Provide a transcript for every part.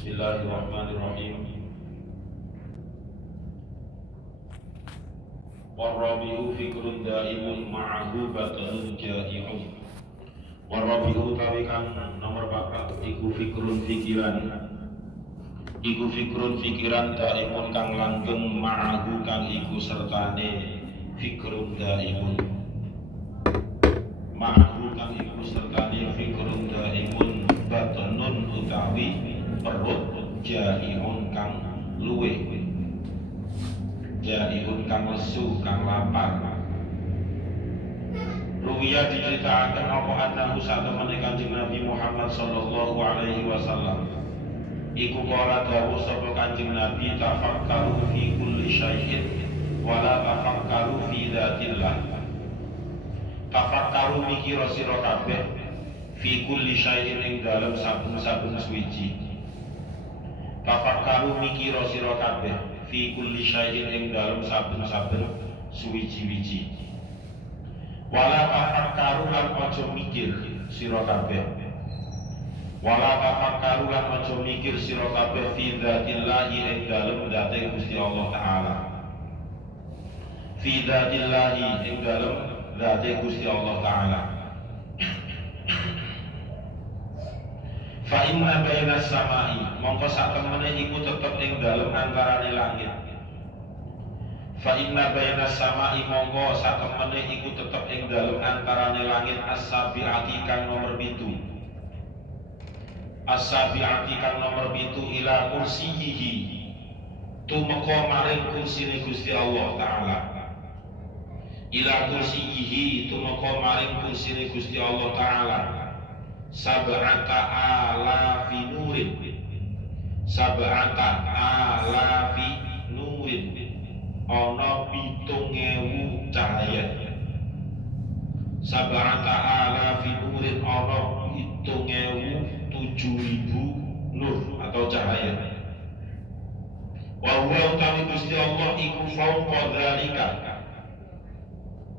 Bismillahirrahmanirrahim. Warabi'u fikrun daimun ma'ahu batanun jai'un. Warabi'u tawikan nomor bakat iku fikrun fikiran. Iku fikrun fikiran daimun kang langgeng ma'ahu kang iku sertane fikrun daimun. Ma'ahu kang iku sertane fikrun daimun batanun utawi perut jai'un kang luwe. Jai'un kang lesu kang lapar. Ruwiya diceritakan apa annahu satemene Kanjeng Nabi Muhammad sallallahu alaihi wasallam iku kala dawuh sapa Kanjeng Nabi tafakkaru fi kulli syai'in wala tafakkaru fi dzatillah. Tafakkaru mikira sira kabeh fi kulli syai'in ing dalem saben-saben suwiji. Tafakkaru mikira sira kabeh fi kulli syai'in ing dalem saben-saben suwiji-wiji. Wala tafakkaru lan aja mikir sira kabeh. Wala tafakkaru lan aja mikir sira kabeh fi dzatillahi ing dalem dzate Gusti Allah taala. Fi dzatillahi ing dalem dzate Gusti Allah taala. Fa inna bainas samai mongko sak temene iku tetep ing dalem antarane langit. Fa inna bainas samai mongko sak temene iku tetep ing dalem antarane langit as-sabi'ati kang nomor 7. As-sabi'ati kang nomor 7 ila kursiyihi tumeka maring kursine Gusti Allah taala. Ila kursiyihi tumeka maring kursine Gusti Allah taala. Sab'ata alafi nurin. Sab'ata alafi nurin. Ana 7.000 cahaya. Sab'ata alafi nurin ana 7.000 nur atau cahaya. Wa huwa utawi Gusti Allah iku fauqa dzalika.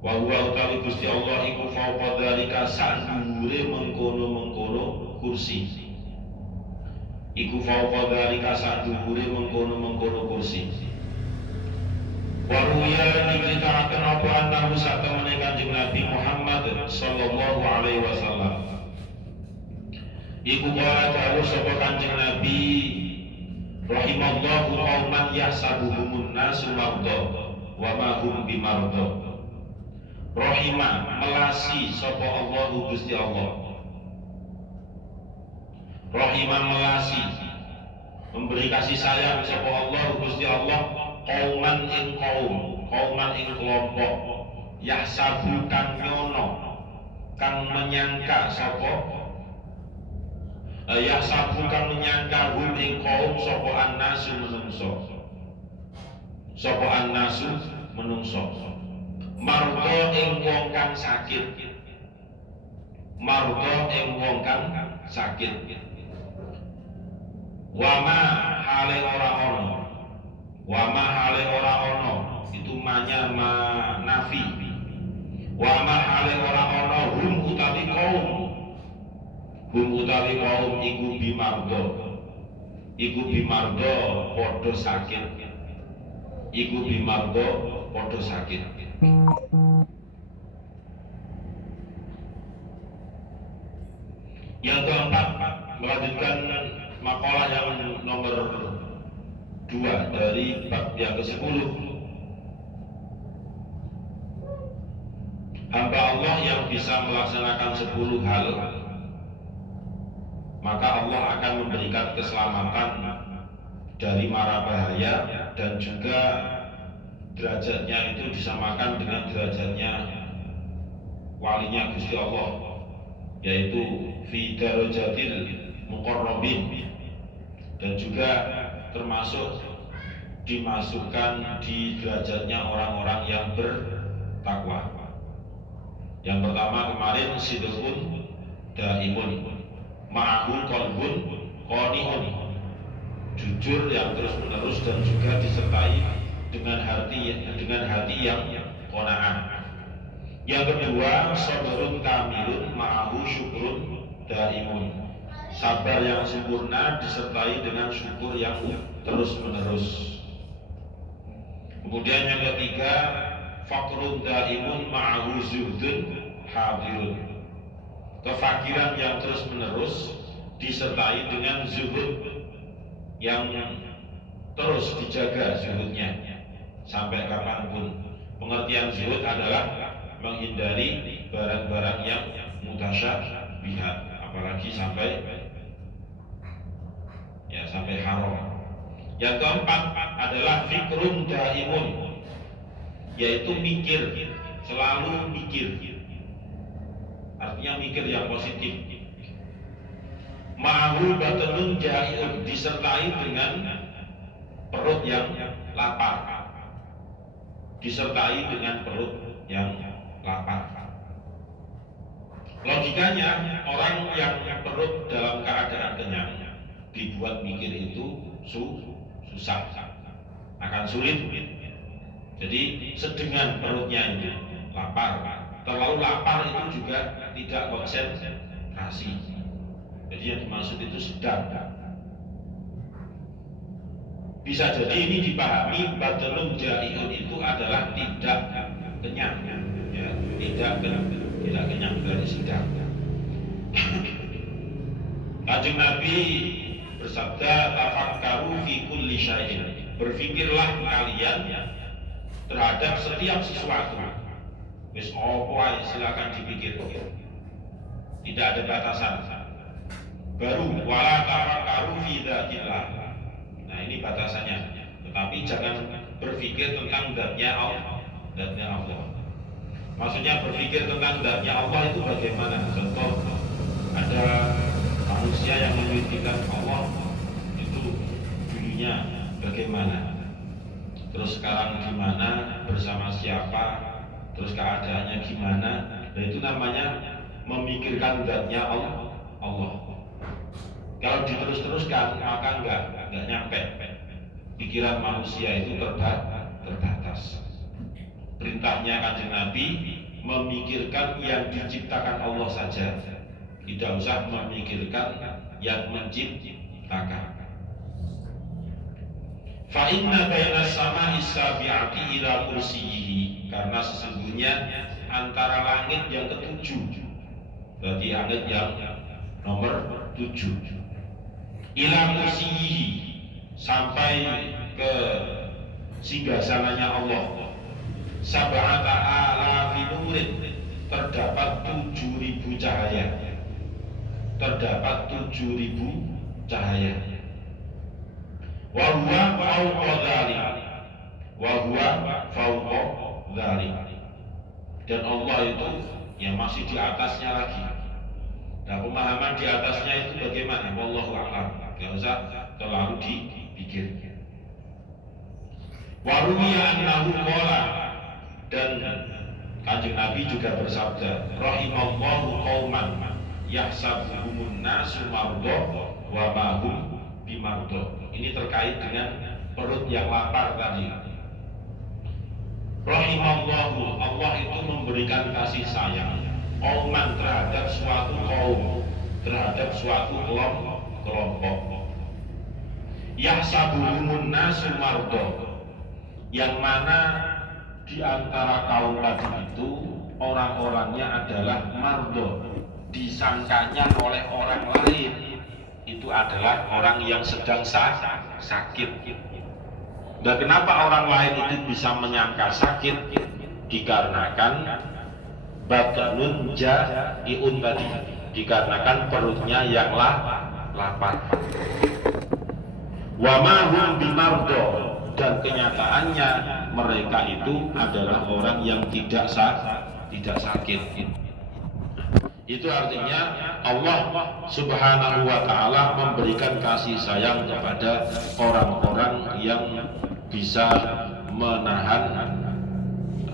Wa huwa utawi Gusti Allah iku fauqa dzalika sadhure mengkono-mengkono kursi. Iku fauqa dzalika sadhure mengkono-mengkono kursi. Wa ruwiya diceritakan apa annahu satemene Kanjeng Nabi Muhammad sallallahu alaihi wasallam iku kala dawuh sapa Kanjeng Nabi rahimallahu qauman yahsabuhumun nasu marda wa ma hum bimarda. Rahimah melasi sapa Allahu Gusti Allah. Rahimah melasi memberi kasih sayang sapa Allah Gusti Allah qauman ing kaum, qauman ing kelompok yahsabu kang nyono kang menyangka sapa yahsabu kang menyangka hum ing kaum sapa annasu menungso. Sapa annasu menungso. Marda ing wong kang sakit. Marda ing wong kang sakit. Wama hale ora ono. Wama hale ora ono itu manya nafi. Wama hale ora ono hum utawi kaum. Hum utawi kaum iku bimarda. Iku bimarda padha sakit. Iku bimarda padha sakit. Yang keempat, melanjutkan makalah yang nomor 2 dari bab yang ke-10. Hamba Allah yang bisa melaksanakan 10 hal, maka Allah akan memberikan keselamatan dari mara bahaya dan juga derajatnya itu disamakan dengan derajatnya walinya Gusti Allah, yaitu fi darajatil muqarrabin, dan juga termasuk dimasukkan di derajatnya orang-orang yang bertakwa. Yang pertama kemarin sidqun daimun ma'ahu qalbun qani'un, jujur yang terus-menerus dan juga disertai dengan hati yang qanaah. Yang kedua sabrun kamilun ma'ahu syukrun daimun, sabar yang sempurna disertai dengan syukur yang terus menerus. Kemudian yang ketiga, fakrun daimun ma'ahu zuhdun hadirun. Kefakiran yang terus menerus disertai dengan zuhud yang terus dijaga zuhudnya sampai kapanpun. Pengertian zuhud adalah menghindari barang-barang yang mutasyabihat, apalagi sampai haram. Yang keempat adalah fikrun daimun, yaitu mikir, selalu mikir. Artinya mikir yang positif. Ma'ahu batanun jaiun, disertai dengan perut yang lapar. Disertai dengan perut yang lapar. Logikanya, orang yang perut dalam keadaan kenyang dibuat mikir itu susah, akan sulit. Jadi sedengan perutnya itu lapar, terlalu lapar itu juga tidak konsentrasi. Jadi yang dimaksud itu sedang. Bisa jadi ini dipahami batanun jaiun itu adalah tidak kenyang, ya, tidak kenyang dari sedang. Kanjeng Nabi bersabda, tafakkaru fi kulli syai'in, berfikirlah kalian terhadap setiap sesuatu. Wis opo ae silakan dipikir, tidak ada batasan. Baru wala tafakkaru fi dzatillah. Nah, ini batasannya. Tetapi jangan berpikir tentang zatnya Allah. Maksudnya berpikir tentang zatnya Allah itu bagaimana? Contoh, ada manusia yang memikirkan Allah itu dulunya bagaimana, terus sekarang gimana, bersama siapa, terus keadaannya gimana. Dan itu namanya memikirkan zatnya Allah. Kalau diterus-teruskan maka enggak nyampe. Pikiran manusia itu terbatas. Perintahnya Kanjeng Nabi memikirkan yang diciptakan Allah saja, tidak usah memikirkan yang menciptakan. Fa inna baina samai sabi'ati ila kursiyyihi, karena sesungguhnya antara langit yang ketujuh, berarti langit yang nomor 7, ila kursiyyihi, sampai ke singgasananya Allah, sab'ata alafi nurin, terdapat 7.000 cahaya. Terdapat 7.000 cahaya. Wa huwa fawqa dzalik. Dan Allah itu yang masih di atasnya lagi. Nah, pemahaman di atasnya itu bagaimana? Wallahu a'lam. Tidak usah terlalu dipikir. Wa ruwiya annahu qala, dan Kanjeng Nabi juga bersabda, rahimallahu qauman yahsabuhumun nasu mardo wa mahum bimardo. Ini terkait dengan perut yang lapar tadi. Rahimallahu, Allah itu memberikan kasih sayang qauman, terhadap suatu kaum, terhadap suatu kelompok. Yahsabuhumun nasu mardo, yang mana di antara kaum tadi itu orang-orangnya adalah mardo, disangkanya oleh orang lain itu adalah orang yang sedang sakit. Dan kenapa orang lain itu bisa menyangka sakit? Dikarenakan batanun jaiun tadi, dikarenakan perutnya yang lapar. Wa ma hum bimardo, dan kenyataannya mereka itu adalah orang yang tidak sakit. Itu artinya Allah Subhanahu wa ta'ala memberikan kasih sayang kepada orang-orang yang bisa menahan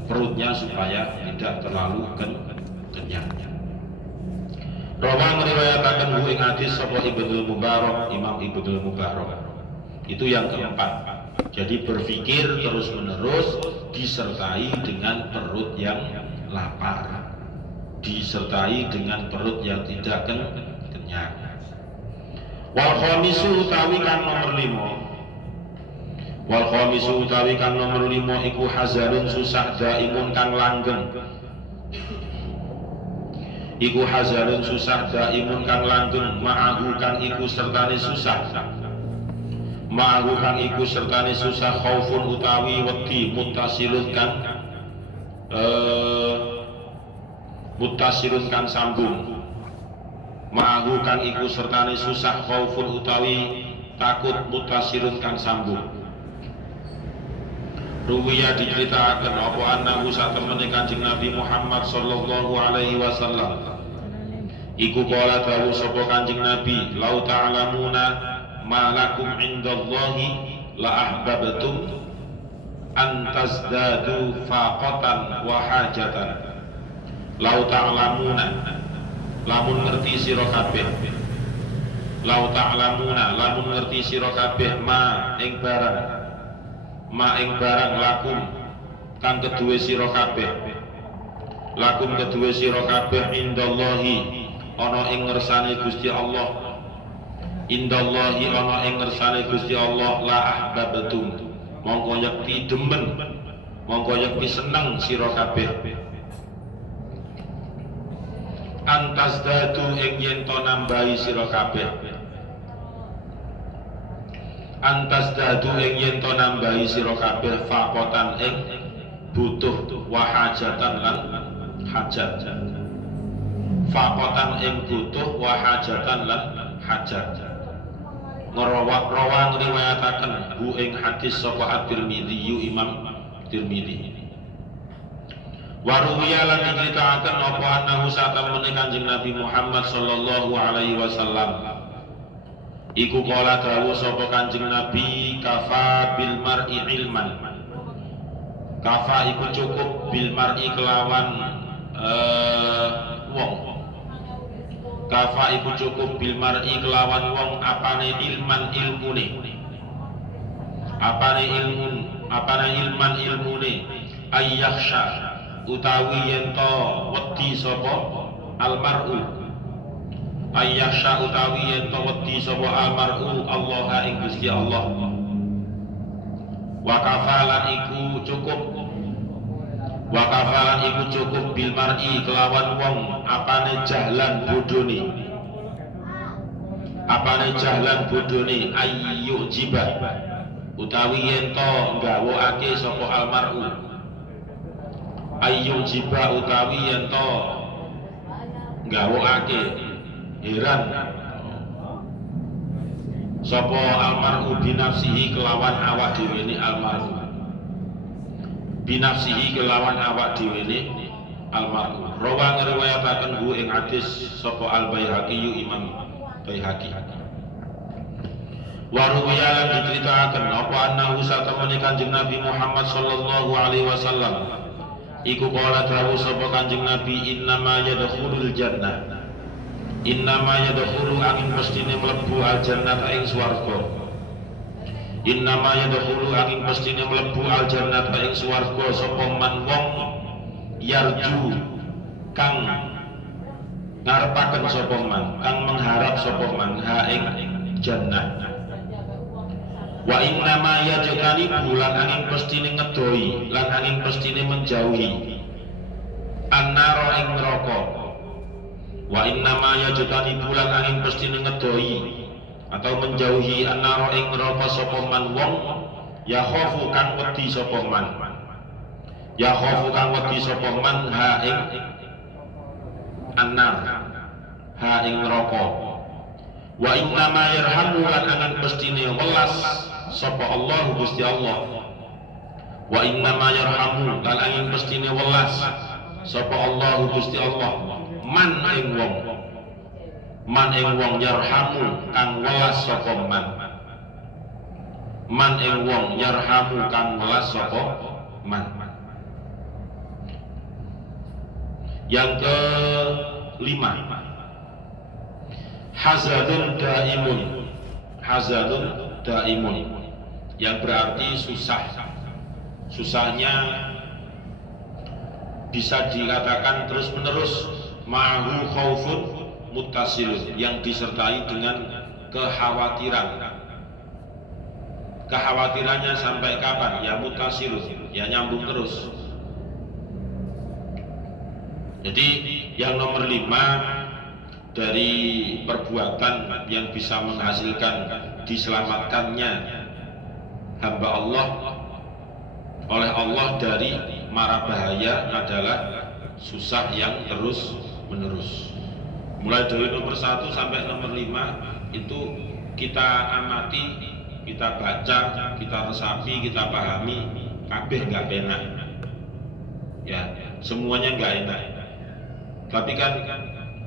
perutnya supaya tidak terlalu kenyang. Rawan riwayataken ing hadis sapa Ibnu Mubarak, Imam Ibnu Mubarak. Itu yang keempat. Jadi berpikir terus-menerus disertai dengan perut yang lapar, disertai dengan perut yang tidak kenyang. Wal khamisu utawi kang nomor 5. Wal khamisu utawi kang nomor 5 iku hazanun susah daimun kang langgeng. Iku hazanun susah daimun kang langgeng ma'ahu kang iku sertane susah. Ma'ahu kang iku sertane susah khaufun utawi wedi muttasilun kang muttasilun kang sambung. Ma'ahu kang iku sertane susah khaufun utawi takut muttasilun kang sambung. Ruwiya diceritakan apa annahu satemene Kanjeng Nabi Muhammad sallallahu alaihi wasallam iku kala dawuh sapa Kanjeng Nabi lau ta'lamuna ma lakum indallahi la ahbabtum an tazdadu faqatan wa hajatan. Lau ta'lamuna lamun ngerti sira kabeh, lau ta'lamuna lamun ngerti sira kabeh ma ing barang lakum kang keduwe sira kabeh, lakum keduwe sira kabeh indallahi ana ing ngersane Gusti Allah, indallahi ana ing ngersane Gusti Allah la ahbabtum mongko yakti demen, mongko yakti seneng sira kabeh. Antas dadu ing yen to nambahi sira kabeh, antas dadu ing yen to nambahi sira kabeh faqatan ing butuh wa hajatan lan hajat. Faqatan ing butuh wa hajatan lan hajat. Rawa ngriwayataken hu ing hadis saka At-Tirmidzi Imam Tirmidzi. Waruwiya lan diceritakan apa annahu satamene Kanjeng Nabi Muhammad sallallahu alaihi wasallam iku kala dawuh sapa Kanjeng Nabi kafa bil mar'i ilman. Kafa iku cukup bil mar'i kelawan wong. Kafa iku cukup bil mar'i kelawan wong apane ilman ilmune. Apane ilman ilmune ayyakhsha utawi yento wedi sapa almar'u, ayyasha utawi yento wedi sapa almar'u Allah ing Gusti Allah. Wa kafalan iku cukup bil mar'i kelawan wong apane jahlan bodhone ayyu jiba utawi yento gawokake sapa almar'u, ayyung jiba utawi yento gawokake heran sapa almar'u binafsihi kelawan awak dhewe ne almar'u, binafsihi kelawan awak dhewe ne almar'u. Rawa ngriwayataken hu ing hadis sapa Al-Baihaqi Imam Baihaqi. Waruwiya lan diceritakan apa annahu satamene Kanjeng Nabi Muhammad sallallahu alaihi wasallam iku kala dawuh sapa Kanjeng Nabi innama yadkhulul jannah, innama yadkhulu angin mestine mlebu al jannata ing swarga, innama yadkhulu angin mestine mlebu al jannata ing swarga sapa man wong yarju kang ngarepaken sapa man, kang mengharap sapa man ha ing jannah. Wa innama yajtani bulan angin pestine ngedoi lan angin pestine menjauhi annaro ing neraka. Wa innama yajtani bulan angin pestine ngedoi atau menjauhi annaro ing neraka sapa man wong ya khofu kang wedi sapa man, ya khofu kang wedi sapa man ha ing annar ha ing neraka. Wa innama yarhamu lan angin pestine welas sapa Allah Gusti Allah. Wa innama yarhamu lan angin pestine welas sapa Allah Gusti Allah man ing wong yarhamu kang welas sapa man ing wong yarhamu kang welas sapa man. Yang kelima, hazadun daimun yang berarti susahnya bisa dikatakan terus menerus, ma'hu khaufun muttasilun yang disertai dengan kekhawatiran. Kekhawatirannya sampai kapan? Ya mutasirus, ya nyambung terus. Jadi yang nomor 5 dari perbuatan yang bisa menghasilkan diselamatkannya hamba Allah oleh Allah dari mara bahaya adalah susah yang terus menerus. Mulai dari nomor 1 sampai nomor 5 itu kita amati, kita baca, kita resapi, kita pahami, kabeh nggak enak. Ya, semuanya nggak enak. Tapi kan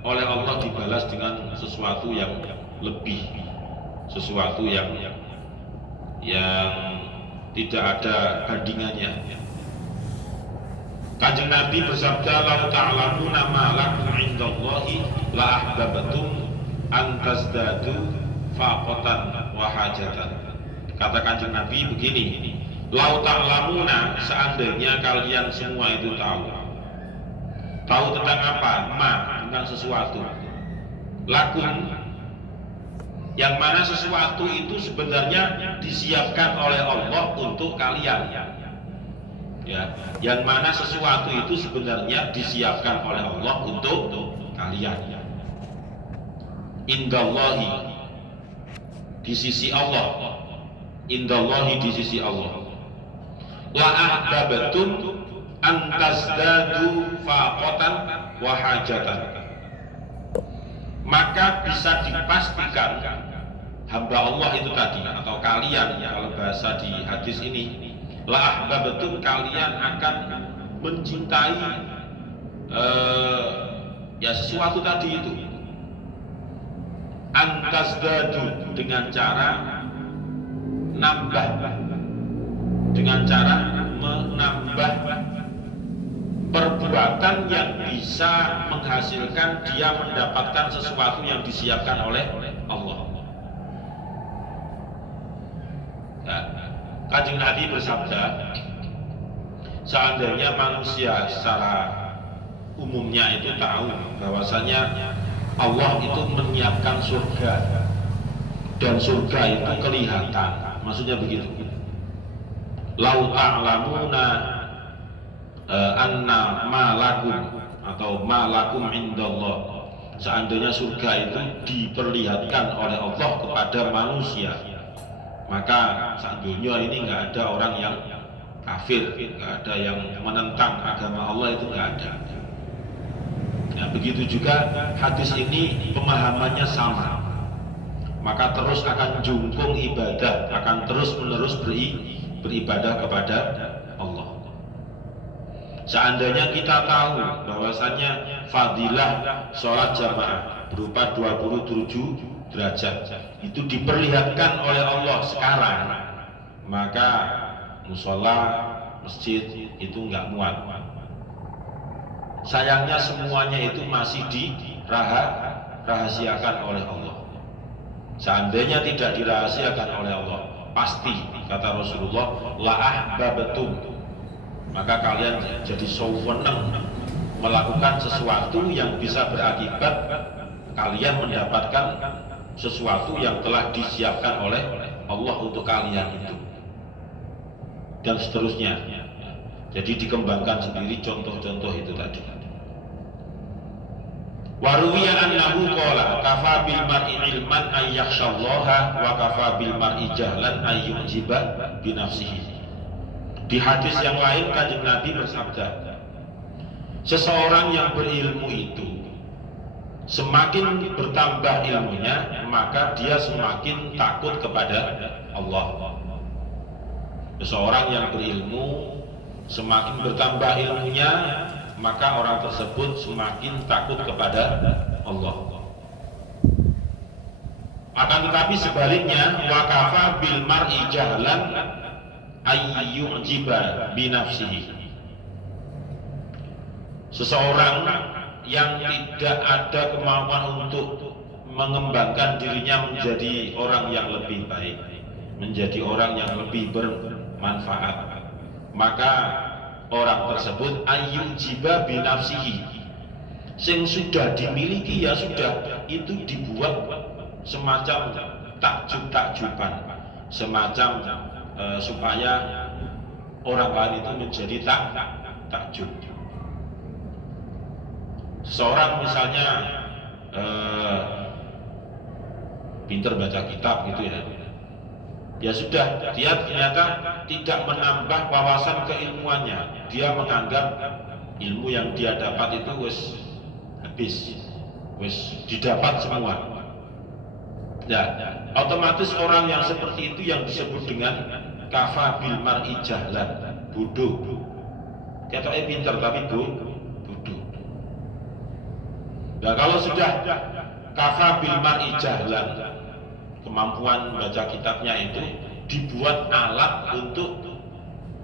oleh Allah dibalas dengan sesuatu yang lebih, sesuatu yang tidak ada bandingannya. Kanjeng Nabi bersabda, "Lau ta'lamuna ma lakum 'indallahi la ahbabtum an tazdadu faqatan wa hajatan." Kata Kanjeng Nabi begini, "Lau ta'lamuna, seandainya kalian semua itu tahu tentang apa? Tentang sesuatu. Lakum, yang mana sesuatu itu sebenarnya disiapkan oleh Allah untuk kalian. Ya, yang mana sesuatu itu sebenarnya disiapkan oleh Allah untuk kalian. Indallahi, di sisi Allah. Indallahi, di sisi Allah. La ahbabtum an tazdadu faqatan wa hajatan. Maka bisa dipastikan hamba Allah itu tadi, atau kalian, kalau bahasa di hadis ini, la ahbabtum, kalian akan mencintai ya sesuatu tadi itu. An tazdadu, dengan cara nambah, dengan cara menambah perbuatan yang bisa menghasilkan dia mendapatkan sesuatu yang disiapkan oleh Allah. Nah, Kanjeng Nabi bersabda, seandainya manusia secara umumnya itu tahu bahwasanya Allah itu menyiapkan surga, dan surga itu kelihatan, maksudnya begitu. Lau ta'lamuna anna malakum, atau malakum indallah, seandainya surga itu diperlihatkan oleh Allah kepada manusia, maka saat dunia ini nggak ada orang yang kafir, nggak ada yang menentang agama Allah, itu nggak ada. Nah, begitu juga hadis ini pemahamannya sama, maka terus akan jungkung ibadah, akan terus menerus beribadah kepada Allah. Seandainya kita tahu bahwasannya fadilah sholat jamaah berupa 27 derajat itu diperlihatkan oleh Allah sekarang, maka musola, masjid itu nggak muat. Sayangnya semuanya itu masih dirahasiakan oleh Allah. Seandainya tidak dirahasiakan oleh Allah, pasti, kata Rasulullah, la ahbabtum, maka kalian jadi sewenang melakukan sesuatu yang bisa berakibat kalian mendapatkan sesuatu yang telah disiapkan oleh Allah untuk kalian itu, dan seterusnya. Jadi dikembangkan sendiri contoh-contoh itu tadi. Waruwiya annahu qala kafa bil mar'i ilman ay yakhshallaha wa kafa bil mar'i jahlan ay yujiba bi nafsihi. Di hadis yang lain Kanjeng Nabi bersabda, seseorang yang berilmu itu semakin bertambah ilmunya, maka dia semakin takut kepada Allah. Seseorang yang berilmu semakin bertambah ilmunya, maka orang tersebut semakin takut kepada Allah. Akan tetapi sebaliknya, wakafa bil mar'i jahlan ayyujiba bi nafsihi. Seseorang yang tidak ada kemampuan untuk mengembangkan dirinya menjadi orang yang lebih baik, menjadi orang yang lebih bermanfaat, maka orang tersebut ayyujiba bi nafsihi, sing sudah dimiliki ya sudah, itu dibuat semacam takjub-takjuban, semacam supaya orang lain itu menjadi takjub. Seseorang misalnya pintar baca kitab gitu ya sudah, dia ternyata tidak menambah wawasan keilmuannya. Dia menganggap ilmu yang dia dapat itu wis didapat semua. Ya, otomatis orang yang seperti itu yang disebut dengan kafa bil mar'i jahlan, bodoh. Katanya pintar tapi bodoh. Nah, kalau sudah kafa bil mar'i jahlan, kemampuan baca kitabnya itu dibuat alat untuk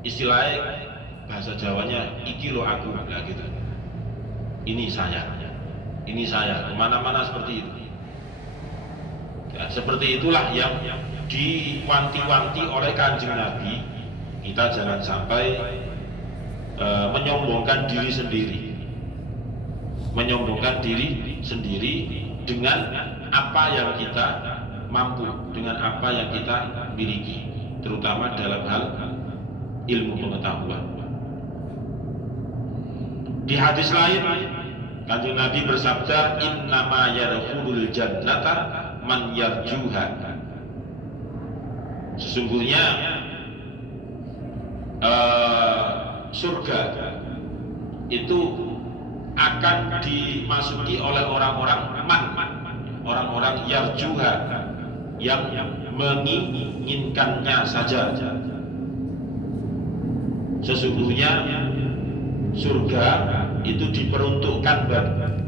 istilahnya bahasa Jawanya iki lo aku, nah gitu. Ini saya, kemana-mana seperti itu. Ya, seperti itulah yang diwanti-wanti oleh Kanjeng Nabi. Kita jangan sampai menyombongkan diri sendiri dengan apa yang kita mampu, dengan apa yang kita miliki, terutama dalam hal ilmu pengetahuan. Di hadis lain Kanjeng Nabi bersabda, innama yadkhulul jannata man yarjuha. Sesungguhnya surga itu akan dimasuki oleh orang-orang yarjuha, yang menginginkannya saja. Sesungguhnya surga itu diperuntukkan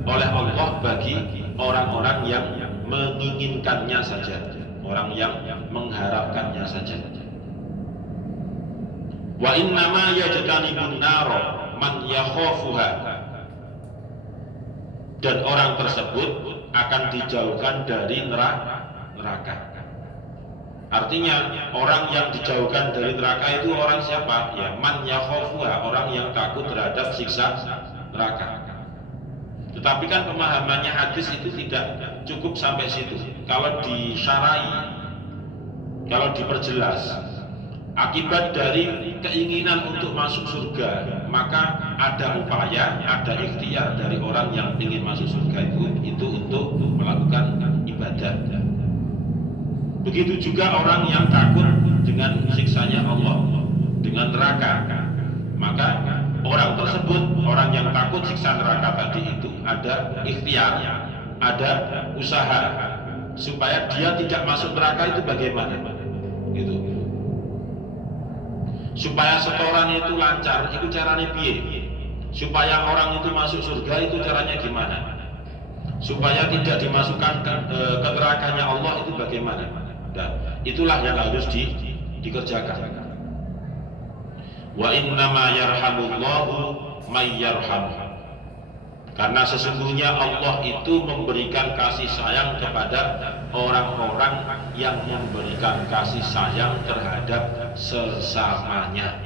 oleh Allah bagi orang-orang yang menginginkannya saja, orang yang mengharapkannya saja. Wa innama yajtanibun naro man yakhafuha, dan orang tersebut akan dijauhkan dari neraka. Artinya orang yang dijauhkan dari neraka itu orang siapa? Ya, man yakhafuha, orang yang takut terhadap siksa neraka. Tetapi kan pemahamannya hadis itu tidak cukup sampai situ. Kalau disyarai, kalau diperjelas, akibat dari keinginan untuk masuk surga, maka ada upaya, ada ikhtiar dari orang yang ingin masuk surga itu untuk melakukan ibadah. Begitu juga orang yang takut dengan siksanya Allah, dengan neraka, maka orang tersebut, orang yang takut siksa neraka tadi itu ada ikhtiar, ada usaha supaya dia tidak masuk neraka. Itu bagaimana? Gitu. Supaya setoran itu lancar, itu caranya piye? Supaya orang itu masuk surga, itu caranya gimana? Supaya tidak dimasukkan ke nerakanya Allah, itu bagaimana? Dan itulah yang harus dikerjakan. Wa innama yarhamullahu may yarham. Karena sesungguhnya Allah itu memberikan kasih sayang kepada orang-orang yang memberikan kasih sayang terhadap sesamanya.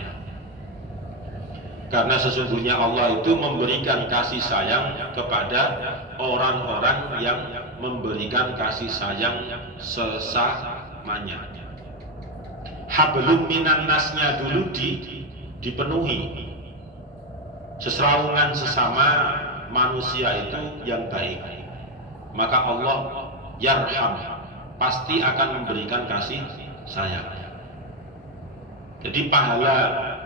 Karena sesungguhnya Allah itu memberikan kasih sayang kepada orang-orang yang memberikan kasih sayang sesamanya. Hablum minan nasnya dulu dipenuhi. Seserawungan sesama manusia itu yang baik, maka Allah yarham, pasti akan memberikan kasih sayang. Jadi pahala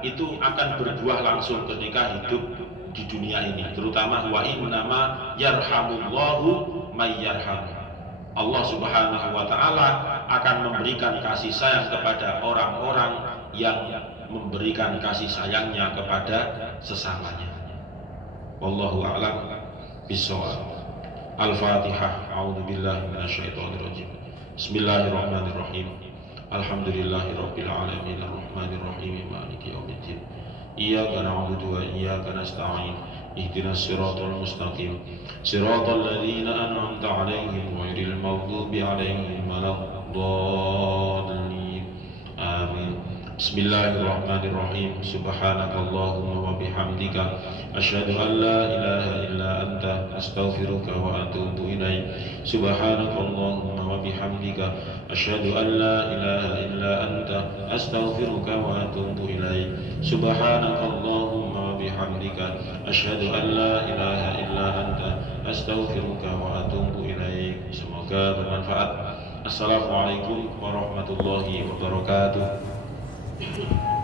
itu akan berbuah langsung ketika hidup di dunia ini, terutama wa innama yarhamullahu may yarham. Allah Subhanahu wa taala akan memberikan kasih sayang kepada orang-orang yang memberikan kasih sayangnya kepada sesamanya. Wallahu a'lam bishawab. Al-Fatihah. A'udzubillahi minasyaitonirrajim. Bismillahirrahmanirrahim. Alhamdulillahirabbil alamin arrahmanir rahim maliki yaumiddin. Iyyaka na'budu wa iyyaka nasta'in. Ihdinas siratal mustaqim. Siratal ladzina an'amta 'alaihim ghairil maghdubi 'alaihim waladdallin. Amin. Bismillahirrahmanirrahim. Subhanakallahumma wa bihamdika asyhadu an la ilaha illa anta astaghfiruka wa atubu ilaik. Subhanakallahumma wa bihamdika asyhadu an la ilaha illa anta astaghfiruka wa atubu ilaik. Subhanakallahumma wa bihamdika asyhadu an la ilaha illa anta astaghfiruka wa atubu ilaik. Semoga bermanfaat. Assalamualaikum warahmatullahi wabarakatuh.